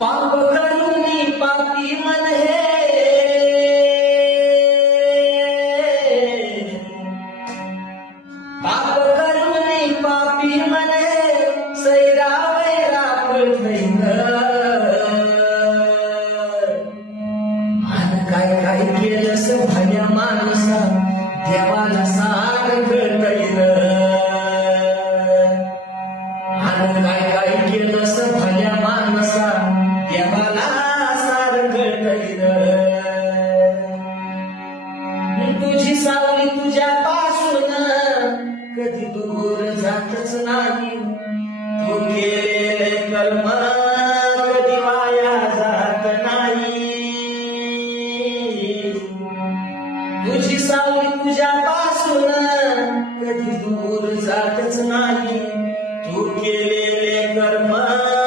पाप करुनी पापी मन हे, पाप करुनी पापी मन हे, सैरा वैरा पळतैन. आन काय काय केलंस भल्या माणसा, देवाला सारं कळतैन. आन काय काय केलंस भल्या माणसा, देवाला सारं कळतैन. तुझी सावली तुझ्यापासून कधी दूर जातच नाही. तू केलेले कर्म